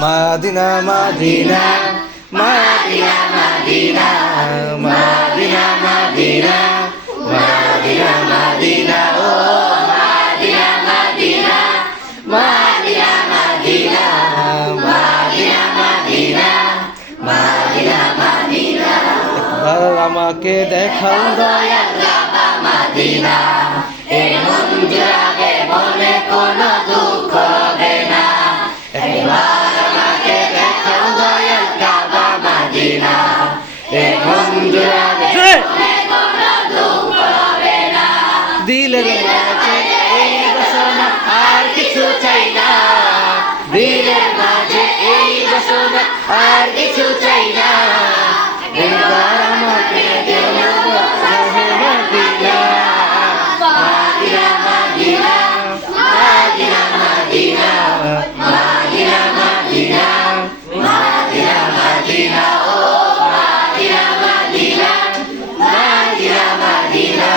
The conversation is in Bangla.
মাদিনা মাদিনা মাদিনা মাদিনা মাদিনা মাদিনা মাদিনা মাদিনা ও মাদিনা মাদিনা মাদিনা মাদিনা মাদিনা মাদিনা মাদিনা মাদিনা একবার আমাকে দেখাও দয়াল কাবা মাদিনা এই মন জুড়াবে মনে কোনো দুঃখ হবে না একবার আমাকে দেখাও দয়াল কাবা মাদিনা এই মন জুড়াবে মনে কোনো দুঃখ হবে না দিলের মাঝে এই বাসনা আর কিছু চাই না দিলের মাঝে এই বাসনা আর কিছু চাই না একবার আমাকে দেখাও মাদিনা মাদিনা মাদিনা মাদিনা মাদিনা মাদিনা মাদিনা মাদিনা মাদিনা ও মাদিনা মাদিনা মাদিনা মাদিনা